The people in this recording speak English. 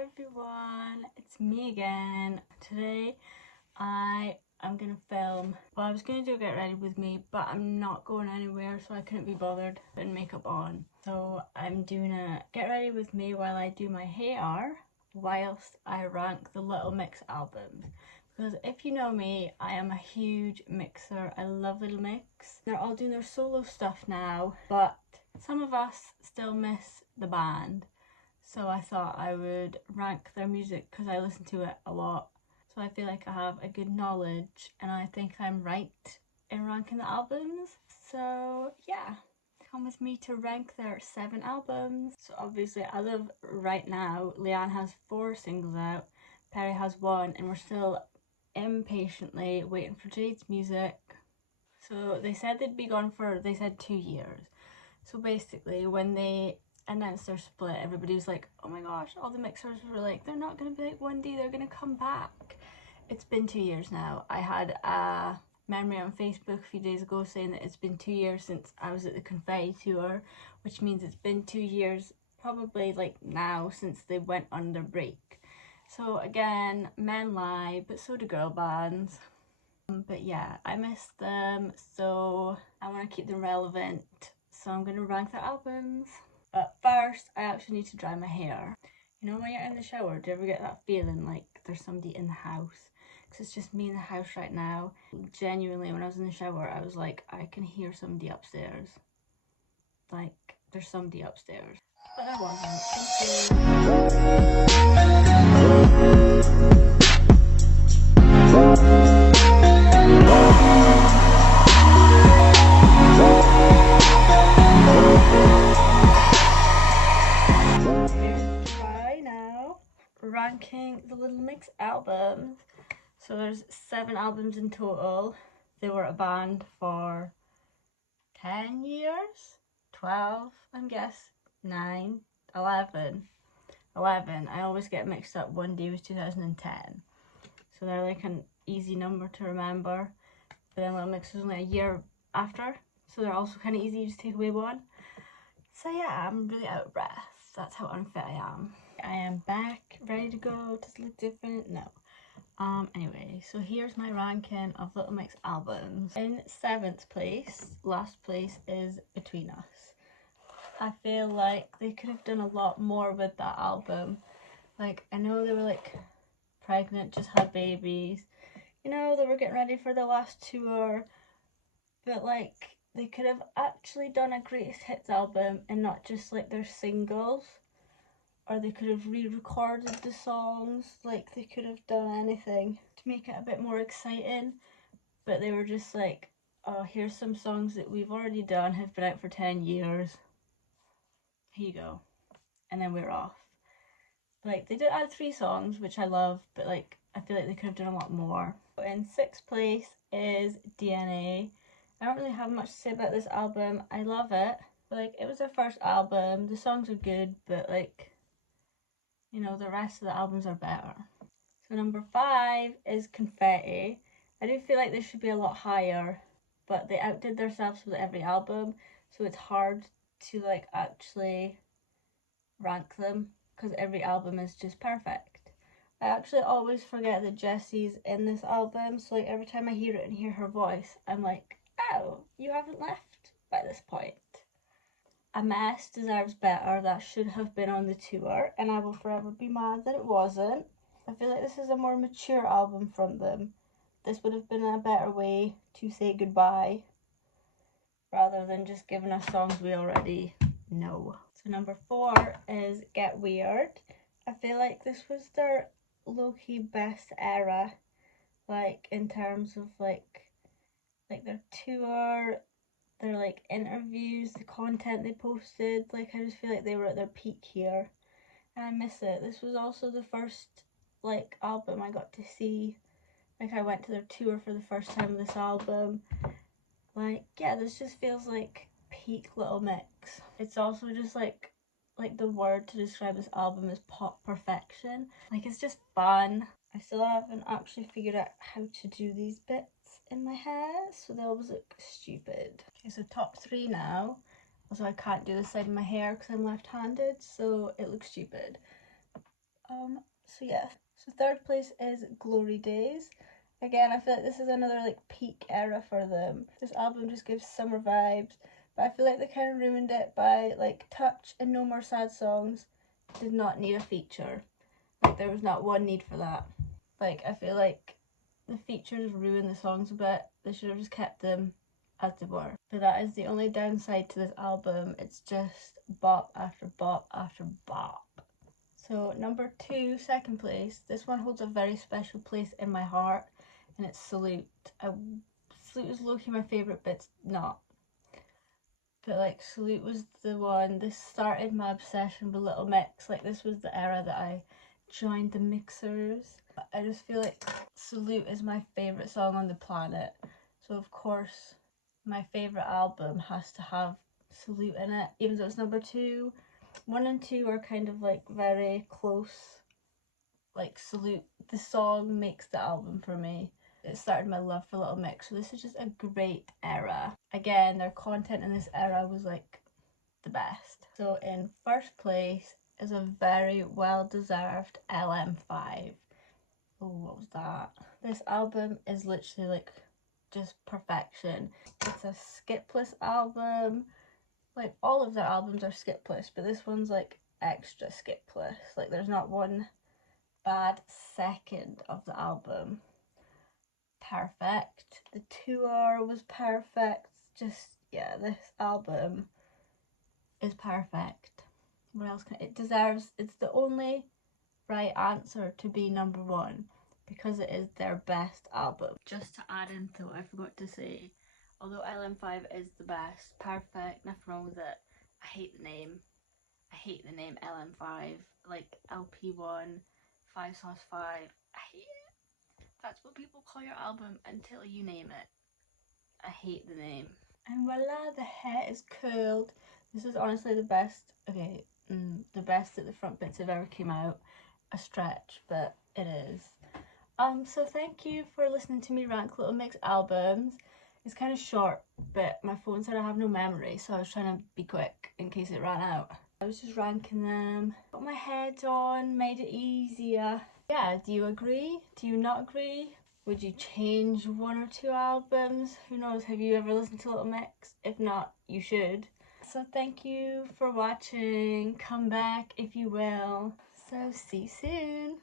Hi everyone, it's me again. Today I am gonna film. Well, I was gonna do a get ready with me, but I'm not going anywhere, so I couldn't be bothered putting makeup on. So I'm doing a get ready with me while I do my hair, whilst I rank the Little Mix albums. Because if you know me, I am a huge mixer. I love Little Mix. They're all doing their solo stuff now, but some of us still miss the band. So I thought I would rank their music because I listen to it a lot. So I feel like I have a good knowledge and I think I'm right in ranking the albums. So yeah, come with me to rank their 7 albums. So obviously as of right now, Leanne has 4 singles out, Perry has 1, and we're still impatiently waiting for Jade's music. So they said they'd be gone for, they said 2 years. So basically when they announced their split, everybody was like, oh my gosh, all the mixers were like, they're not going to be like one day, they're going to come back. It's been 2 years now. I had a memory on Facebook a few days ago saying that it's been 2 years since I was at the Confetti tour, which means it's been 2 years probably like now since they went on their break. So again, men lie, but so do girl bands. But yeah, I miss them, so I want to keep them relevant, so I'm going to rank the albums. But first, I actually need to dry my hair. You know when you're in the shower, do you ever get that feeling like there's somebody in the house? Because it's just me in the house right now. Genuinely, when I was in the shower, I was like, I can hear somebody upstairs. Like, there's somebody upstairs. But I wasn't. Try now. Ranking the Little Mix albums. So there's 7 albums in total. They were a band for 10 years? 12, I guess. 9, 11. 11. I always get mixed up. One Day was 2010. So they're like an easy number to remember. But then Little Mix was only a year after. So they're also kind of easy to just take away one. So yeah, I'm really out of breath. That's how unfit I am. I am back, ready to go. Does it look different? No. Anyway, so here's my ranking of Little Mix albums. In 7th place, last place, is Between Us. I feel like they could have done a lot more with that album. Like, I know they were like pregnant, just had babies. You know, they were getting ready for the last tour. But like, they could have actually done a greatest hits album and not just like their singles. Or they could have re-recorded the songs. Like, they could have done anything to make it a bit more exciting. But they were just like, oh, here's some songs that we've already done, have been out for 10 years. Here you go. And then we're off. Like, they did add 3 songs, which I love, but like, I feel like they could have done a lot more. But in 6th place is DNA. I don't really have much to say about this album. I love it. But like, it was their first album. The songs are good, but like, you know, the rest of the albums are better. So number 5 is Confetti. I do feel like they should be a lot higher, but they outdid themselves with every album, so it's hard to like actually rank them because every album is just perfect. I actually always forget that Jessie's in this album, so like every time I hear it and hear her voice, I'm like, oh, you haven't left by this point. A Mess deserves better. That should have been on the tour, and I will forever be mad that it wasn't. I feel like this is a more mature album from them. This would have been a better way to say goodbye rather than just giving us songs we already know. So number 4 is Get Weird. I feel like this was their low-key best era, like in terms of like their tour, their like interviews, the content they posted. Like, I just feel like they were at their peak here, and I miss it. This was also the first like album I got to see. Like, I went to their tour for the first time with this album. Like, yeah, this just feels like peak Little Mix. It's also just like the word to describe this album is pop perfection. Like, it's just fun. I still haven't actually figured out how to do these bits in my hair, so they always look stupid. Okay, so top 3 now. Also, I can't do this side of my hair because I'm left-handed, so it looks stupid. So yeah, so third place is Glory Days. Again, I feel like this is another like peak era for them. This album just gives summer vibes, but I feel like they kind of ruined it by like Touch and No More Sad Songs did not need a feature. Like there was not one need for that. Like I feel like the features ruin the songs a bit. They should have just kept them as they were. But that is the only downside to this album. It's just bop after bop after bop. So number two, second place. This one holds a very special place in my heart, and it's Salute. Salute is low-key my favourite, but it's not. But like Salute was the one. This started my obsession with Little Mix. Like this was the era that I joined the mixers. I just feel like Salute is my favourite song on the planet. So of course my favourite album has to have Salute in it, even though it's number two. 1 and 2 are kind of like very close. Like Salute, the song makes the album for me. It started my love for Little Mix, so this is just a great era. Again, their content in this era was like the best. So in first place is a very well-deserved LM5. Oh, what was that? This album is literally like just perfection. It's a skipless album. Like all of their albums are skipless, but this one's like extra skipless. Like there's not one bad second of the album. Perfect. The tour was perfect. Just yeah, this album is perfect. What else can it deserves? It's the only right answer to be number one because it is their best album. Just to add into what I forgot to say, although LM5 is the best, perfect, nothing wrong with it. I hate the name. I hate the name LM5. Like LP1, 5 Sauce 5. I hate it. That's what people call your album until you name it. I hate the name. And voila, the hair is curled. This is honestly the best. Okay, the best that the front bits have ever came out. A stretch, but it is. So thank you for listening to me rank Little Mix albums. It's kind of short, but my phone said I have no memory, so I was trying to be quick in case it ran out. I was just ranking them. Got my head on, made it easier. Yeah, do you agree? Do you not agree? Would you change 1 or 2 albums? Who knows, have you ever listened to Little Mix? If not, you should. So thank you for watching. Come back if you will. So see you soon.